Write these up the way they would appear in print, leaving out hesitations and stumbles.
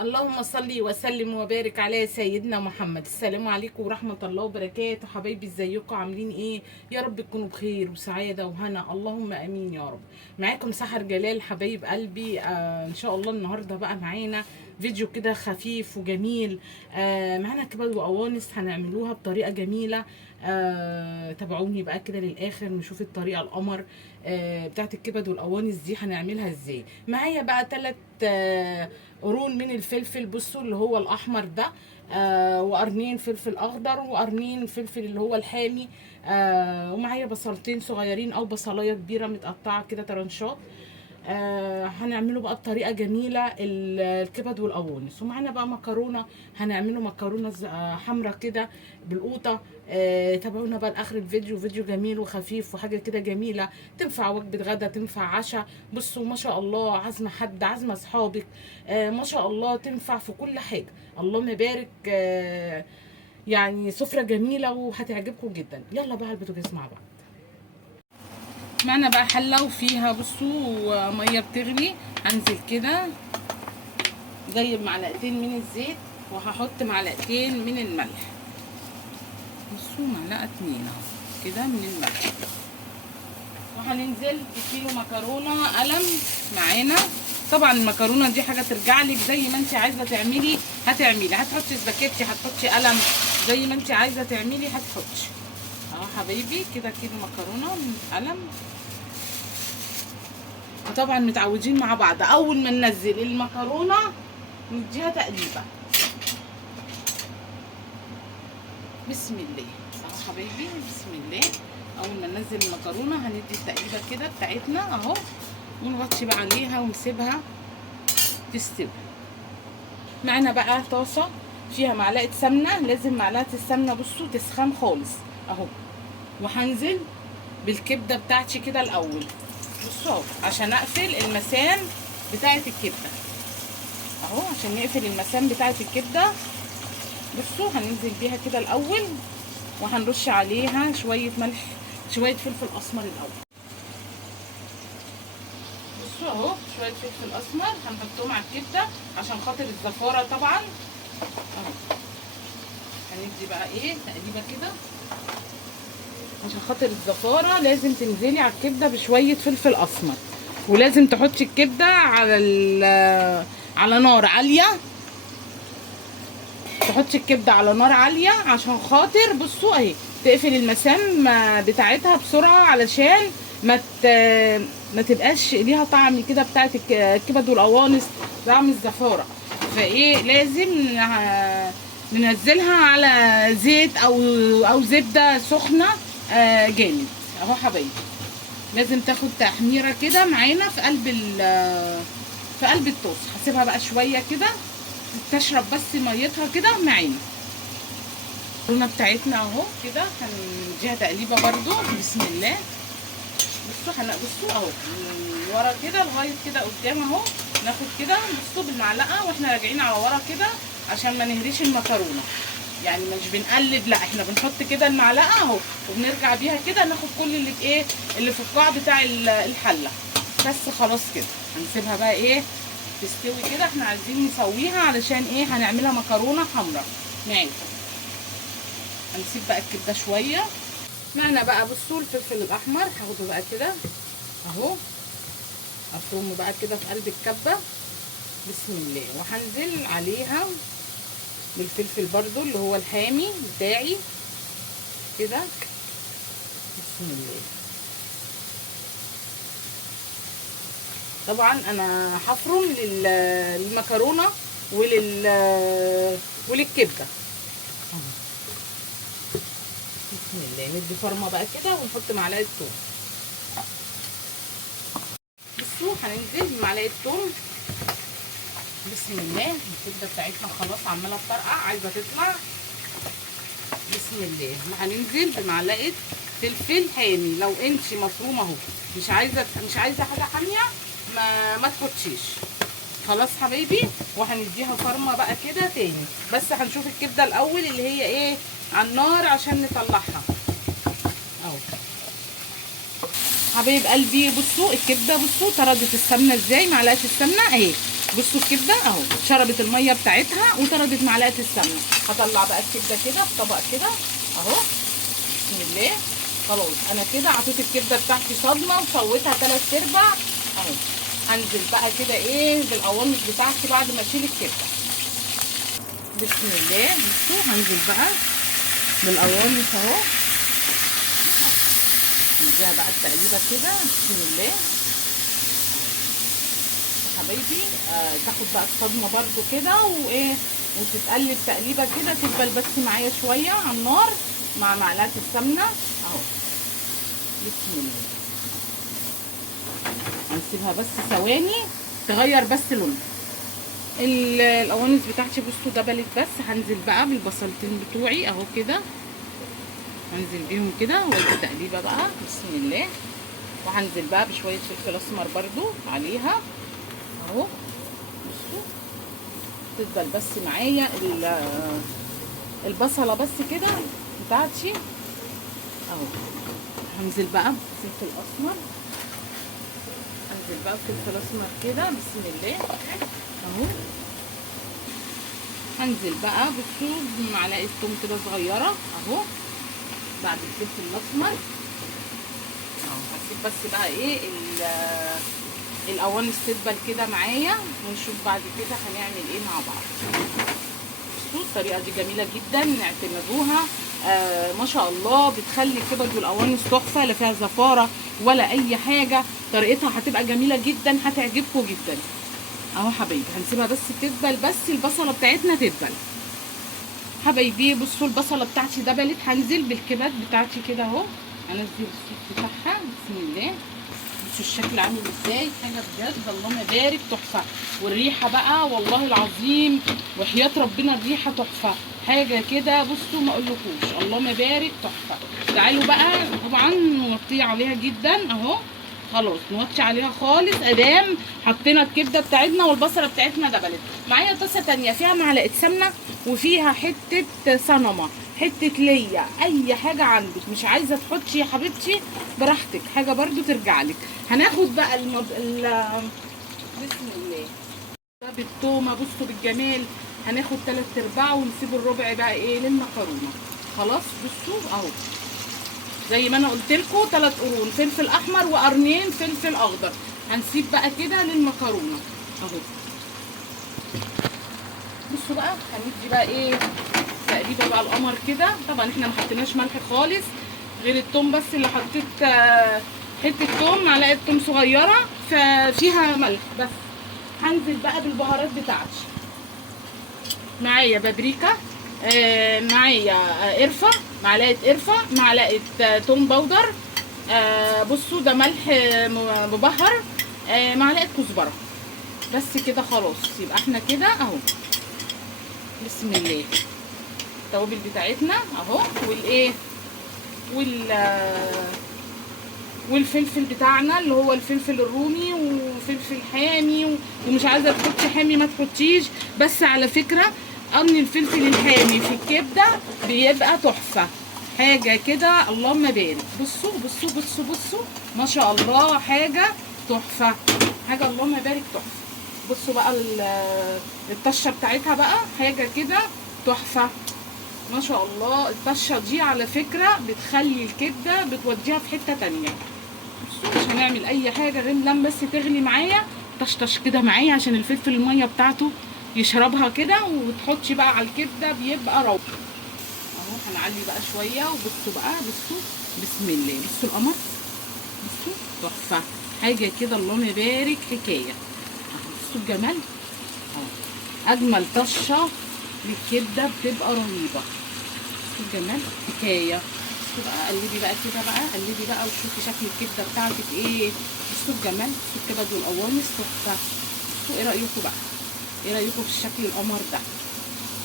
اللهم صل وسلم وبارك على سيدنا محمد. السلام عليكم ورحمة الله وبركاته. حبايبي ازيكم عاملين ايه؟ يا رب تكونوا بخير وسعادة وهنا، اللهم امين يا رب. معاكم سحر جلال حبايب قلبي. ان شاء الله النهاردة بقى معانا فيديو كده خفيف وجميل. معانا كبد وقوانص هنعملوها بطريقة جميلة. تابعوني بقى كده للاخر نشوف الطريقة القمر بتاعت الكبد والقوانص دي هنعملها ازاي. معايا بقى 3 قرون من الفلفل، بصوا اللي هو الاحمر ده، وقرنين فلفل اخضر وقرنين فلفل اللي هو الحامي، ومعايا بصلتين صغيرين او بصلايه كبيره متقطعه كده طرنشات. هنعمله بقى بطريقه جميله الكبد والقوانص. ومعانا بقى مكرونه، هنعمله مكرونه حمرا كده بالقوطه. تابعونا بقى لاخر الفيديو، فيديو جميل وخفيف وحاجه كده جميله، تنفع وجبه غدا تنفع عشاء. بصوا ما شاء الله، عازمه حد عازمه اصحابك، ما شاء الله تنفع في كل حاجه. اللهم بارك. يعني سفره جميله وهتعجبكم جدا. يلا بقى البوتاجاز مع بعض. معنا بقى حله وفيها بصوا ميه بتغلي. هنزل كده جايب معلقتين من الزيت وهحط معلقتين من الملح. بصوا معلقه 2 اهو كده من الملح. وهننزل بكيلو مكرونه قلم معانا. طبعا المكرونه دي حاجه ترجع لك زي ما انت عايزه تعملي هتعملي، هتحطي سباكيتي هتحطي قلم، زي ما انت عايزه تعملي هتحطي. اهو حبايبي كده كيلو مكرونه من قلم. وطبعا متعودين مع بعض اول ما ننزل المكرونه نديها تقليبه. بسم الله. اهو حبايبي بسم الله. اول ما ننزل المكرونه هندي التقليبه كده بتاعتنا اهو، ونغطي بقى عليها ونسيبها تستوي. معانا بقى طاسه فيها معلقه سمنه، لازم معلقه السمنه بصوا تسخن خالص اهو. وهنزل بالكبده بتاعتي كده الاول بصوا عشان اقفل المسام بتاعه الكبده اهو، عشان نقفل المسام بتاعه الكبده. بصوا هننزل بيها كده الاول، وهنرش عليها شويه ملح شويه فلفل اسمر الاول. بصوا اهو شويه فلفل اسمر هنحطهم على الكبده عشان خاطر الزفاره طبعا اهو. هندي بقى ايه تقريبا كده عشان خاطر الزفاره. لازم تنزلي على الكبده بشويه فلفل اسمر، ولازم تحطي الكبده على نار عاليه. تحطي الكبده على نار عاليه عشان خاطر بصوا اهي تقفل المسام بتاعتها بسرعه، علشان ما تبقاش ليها طعم كده بتاعت الكبد والقوانص، طعم الزفاره. فايه لازم ننزلها على زيت او زبده سخنه جامد اهو حبايبي. لازم تاخد تحميره كده معانا في قلب الطاسه. هسيبها بقى شويه كده تشرب بس ميتها كده معانا. المكرونه بتاعتنا اهو كده هنديها تقليبه برده. بسم الله. بصوا اهو من ورا كده لغايه كده قدام اهو، ناخد كده بصوا بالمعلقه واحنا راجعين على ورا كده عشان ما نهريش المكرونه. يعني مش بنقلب، لا احنا بنحط كده المعلقه اهو وبنرجع بيها كده ناخد كل اللي في ايه اللي في القاع بتاع الحله. بس خلاص كده هنسيبها بقى ايه تستوي كده. احنا عايزين نسويها علشان ايه هنعملها مكرونه حمراء معانا. هنسيب بقى الكبده شويه. معنا بقى بصوا الفلفل الاحمر هاخده بقى كده اهو، افرمه بقى كده في قلب الكبه. بسم الله. وهنزل عليها بالفلفل برضو اللي هو الحامي بتاعي كده. بسم الله. طبعا انا هفرم للمكرونه وللكبده. بسم الله. ندي فرمه بقى كده ونحط معلقه ثوم. بصوا هننزل بمعلقه ثوم. بسم الله. الكبده بتاعتنا خلاص عماله تطرقع عايزه تطلع. بسم الله. هننزل بمعلقه فلفل حامي. لو انت مفرومه اهو مش عايزه حاجه حاميه ما تحطيش. خلاص حبايبي. وهنديها فرمه بقى كده تاني، بس هنشوف الكبده الاول اللي هي ايه على النار عشان نطلعها اهو. حبايب قلبي بصوا الكبده بصوا طردت السمنه ازاي، معلقه السمنه اهي بصوا الكبده اهو شربت الميه بتاعتها وطردت معلقه السمنه. هطلع بقى الكبده كده في طبق كده اهو. بسم الله. خلاص انا كده عطيت الكبده بتاعتي صدمه وسويتها 3/4 اهو. هنزل بقى كده ايه بالقوانص بتاعتي بعد ما اشيل الكبده. بسم الله. بصوا هنزل بقى بالقوانص اهو. نديها بقى التقليبه كده. بسم الله حبايبي. تاخد بقى الصدمه برده كده وايه وتتقلب تقليبه كده تدبل بس معايا شويه على النار مع معلقه السمنه اهو. بسم الله. هنسيبها بس ثواني تغير بس لونها. القوانص بتاعتي بصوا دبلت بس. هنزل بقى بالبصلتين بتوعي اهو كده. هنزل بيهم كده وادي تقليبه بقى. بسم الله. وهنزل بقى بشويه فلفل اسمر برده عليها اهو. بصوا تفضل بس معايا البصله بس كده بتاعتي اهو. هنزل بقى بفلفل اسمر. هنزل بقى بفلفل اسمر كده. بسم الله اهو. هنزل بقى بصوا بمعلقه توم كده صغيره اهو بعد الفلفل الاسمر اهو. هسيب بس بقى ايه القوانص تدبل كده معايا ونشوف بعد كده هنعمل ايه مع بعض. بصوا الطريقه دي جميله جدا اعتمدوها. ما شاء الله بتخلي الكبد والقوانص تحفه لا فيها زفاره ولا اي حاجه. طريقتها هتبقى جميله جدا هتعجبكم جدا اهو حبايبي. هنسيبها بس تدبل بس البصله بتاعتنا تدبل حبايبي. بصوا البصله بتاعتي دبلت. هنزل بالكبد بتاعتي كده اهو. انزل الصوص بتاعها. بسم الله. بصوا الشكل عامل ازاي حاجه بجد اللهم بارك تحفه. والريحه بقى والله العظيم وحياه ربنا الريحه تحفه حاجه كده. بصوا ما اقولكوش اللهم بارك تحفه. تعالوا بقى طبعا نوطي عليها جدا اهو. خلاص نوطي عليها خالص ادام حطينا الكبده بتاعتنا والبصله بتاعتنا دبلت. معايا طاسه تانيه فيها معلقه سمنه وفيها حته صنمه حته ليا اي حاجه عندك. مش عايزه تحطي يا حبيبتي براحتك حاجه برضو ترجع لك. هناخد بقى بسم الله ده بالتومه. بصوا بالجمال. هناخد 3/4 ونسيب الربع بقى ايه للمكرونه. خلاص بصوا اهو زي ما انا قلت لكم 3 قرون فلفل احمر وقرنين فلفل اخضر. هنسيب بقى كده للمكرونه اهو. بصوا بقى هندي بقى ايه تقريبا بقى القمر كده. طبعا احنا ما حطيناش ملح خالص غير التوم بس اللي حطيت حته توم معلقه توم صغيره ففيها ملح بس. هنزل بقى بالبهارات بتاعتي. معايا بابريكا معايا قرفه معلقه قرفه معلقه توم باودر بصوا ده ملح مبهر معلقه كزبره بس كده. خلاص يبقى احنا كده اهو. بسم الله. التوابل بتاعتنا اهو والايه والفلفل بتاعنا اللي هو الفلفل الرومي وفلفل حامي. ومش عايزه تحطي حامي ما تحطيش. بس على فكره قرن الفلفل الحامي في الكبده بيبقى تحفه حاجه كده اللهم بارك. بصوا بصوا بصوا بصوا ما شاء الله حاجه تحفه حاجه اللهم بارك تحفه. بصوا بقى الطشه بتاعتها بقى حاجه كده تحفه ما شاء الله. الطشه دي على فكره بتخلي الكبده بتوديها في حته تانيه. بصوا مش هنعمل اي حاجه غير لما بس تغلي معايا طشطش كده معايا عشان الفلفل الميه بتاعته يشربها كده وتحطي بقى على الكبده بيبقى روعه اهو. هنعلي بقى شويه وبصوا بقى بصوا بسم الله. بصوا القمر بصوا تحفه حاجه كده اللهم بارك حكايه اهو. بصوا الجمال اهو. اجمل طشه للكبده بتبقى رهيبه. بصوا الجمال حكايه. بصوا بقى قلبي بقى كده بقى قلبي بقى وشوفي شكل الكبده بتاعتك ايه. بصوا الجمال. بصوا الكبد والقوانص تحفه. بصوا ايه رايكم بقى ايه رايكم في الشكل القمر ده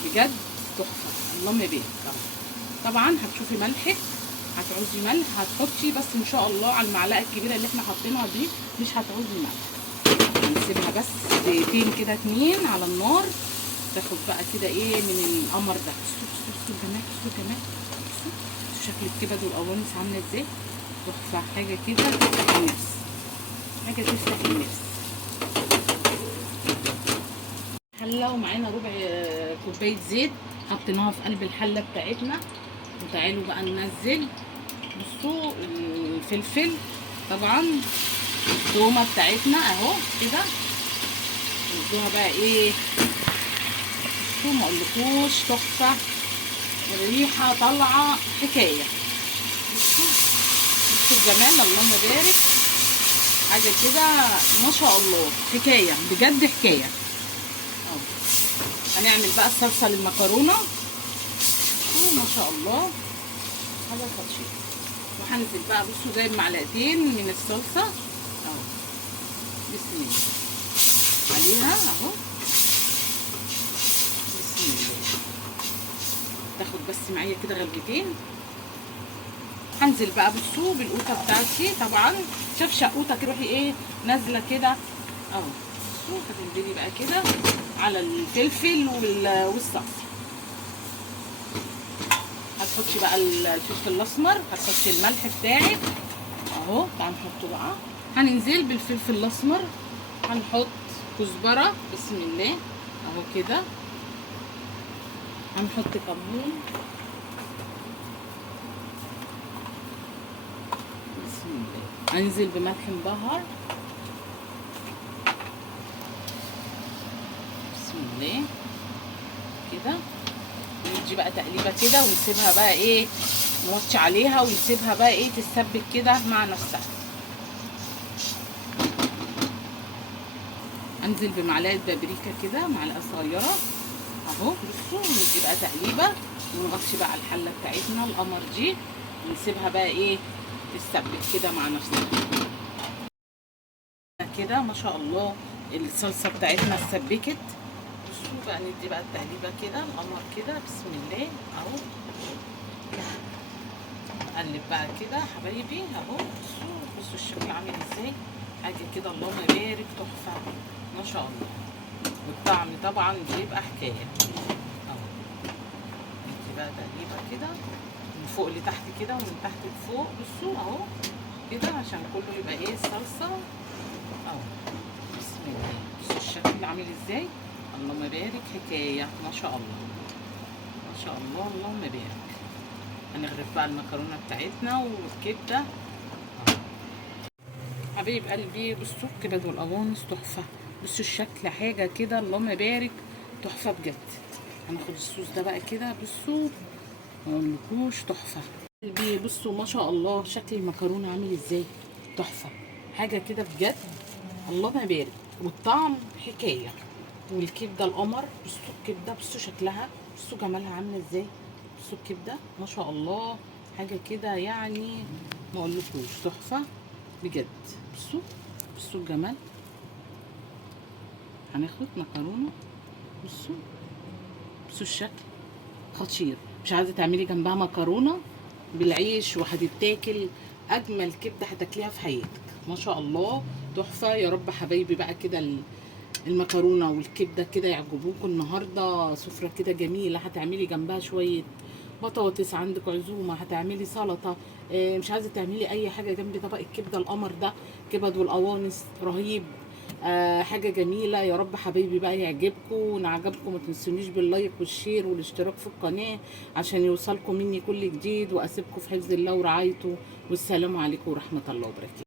بجد تحفه اللهم بارك. طبعا هتشوفي ملحك هتعوزي ملح هتحطي بس ان شاء الله على المعلقه الكبيره اللي احنا حاطينها دي مش هتعوزي ملح. هنسيبها بس دقيقتين كده 2 على النار تاخد بقى كده ايه من القمر ده. بصوا الجمال. بصوا الجمال. بصوا شكل الكبد والقوانص عامله ازاي تحفه حاجه كده تفتح النفس حاجه تفتح النفس. حله ومعانا ربع كوبايه زيت حطيناها في قلب الحله بتاعتنا. وتعالوا بقى ننزل. بصوا الفلفل طبعا، التومه بتاعتنا اهو كده. ندوها بقى ايه، بصوا ما اقولكوش تحفه، الريحه طالعه حكايه. بصوا الجمال، اللهم بارك، حاجه كده ما شاء الله، حكايه بجد حكايه. هنعمل بقى الصلصه للمكرونه. ما شاء الله حاجه خطيره. وهنزل بقى، بصوا جايب معلقتين من الصلصه اهو، بسم الله عليها اهو، بسم الله. تاخد بس معايا كده غلبتين. هنزل بقى بصوا بالقوطه بتاعتي طبعا، شاف شقوطه كده روحي ايه نازله كده اهو. بصوا هتنزلي بقى كده على الفلفل والصلصه. هتحطي بقى الفلفل الاسمر، هتحطي الملح بتاعك اهو. تعالوا نحطه بقى. هننزل بالفلفل الاسمر، هنحط كزبره بسم الله اهو كده. هنحط كمون بسم الله. هننزل بملح مبهر بسم الله كده. ندي بقى تقليبه كده ونسيبها بقى ايه، نوطي عليها ونسيبها بقى ايه تتسبك كده مع نفسها. انزل بمعلقه بابريكا كده، معلقه صغيره اهو. بصوا ندي بقى تقليبه ونغطي بقى الحله بتاعتنا القمر دي ونسيبها بقى ايه تتسبك كده مع نفسها كده. ما شاء الله الصلصه بتاعتنا اتسبكت. بصوا بقى ندي بقى التقليبه كده القمر كده بسم الله اهو. نقلب بقى كده حبايبي اهو. بصوا الشكل عامل ازاي، حاجه كده اللهم بارك تحفه ما شاء الله. والطعم طبعا بيبقى حكايه اهو. ندي بقى تقليبه كده من فوق لتحت كده ومن تحت لفوق. بصوا اهو كده عشان كله يبقى ايه الصلصه اهو بسم الله. بصوا الشكل عامل ازاي، اللهم بارك حكايه ما شاء الله ما شاء الله اللهم بارك. هنغرف بقى المكرونه بتاعتنا والكبده حبيب قلبي. بصوا الكبد والقوانص تحفه. بصوا الشكل حاجه كده اللهم بارك تحفه بجد. هناخد الصوص ده بقى كده. بصوا ما اقولكوش تحفه قلبي. بصوا ما شاء الله شكل المكرونه عامل ازاي تحفه، حاجه كده بجد اللهم بارك. والطعم حكايه. والكبده القمر. بصوا الكبده، بصوا شكلها، بصوا جمالها عامله ازاي. بصوا الكبده ما شاء الله حاجه كده يعني ما اقولكوش تحفه بجد. بصوا الجمال. هناخد مكرونه. بصوا الشكل خطير. مش عايزه تعملي جنبها مكرونه بالعيش وهتتاكل اجمل كبده هتاكليها في حياتك ما شاء الله تحفه. يا رب حبايبي بقى كده المكرونه والكبده كده يعجبوكم النهارده. سفره كده جميله، هتعملي جنبها شويه بطاطس، عندك عزومه هتعملي سلطه، مش عايزه تعملي اي حاجه جنب طبق الكبده القمر ده. كبد والقوانص رهيب، حاجه جميله. يا رب حبايبي بقى يعجبكم. وان عجبكم ما تنسونيش باللايك والشير والاشتراك في القناه عشان يوصلكم مني كل جديد. واسيبكم في حفظ الله ورعايته، والسلام عليكم ورحمه الله وبركاته.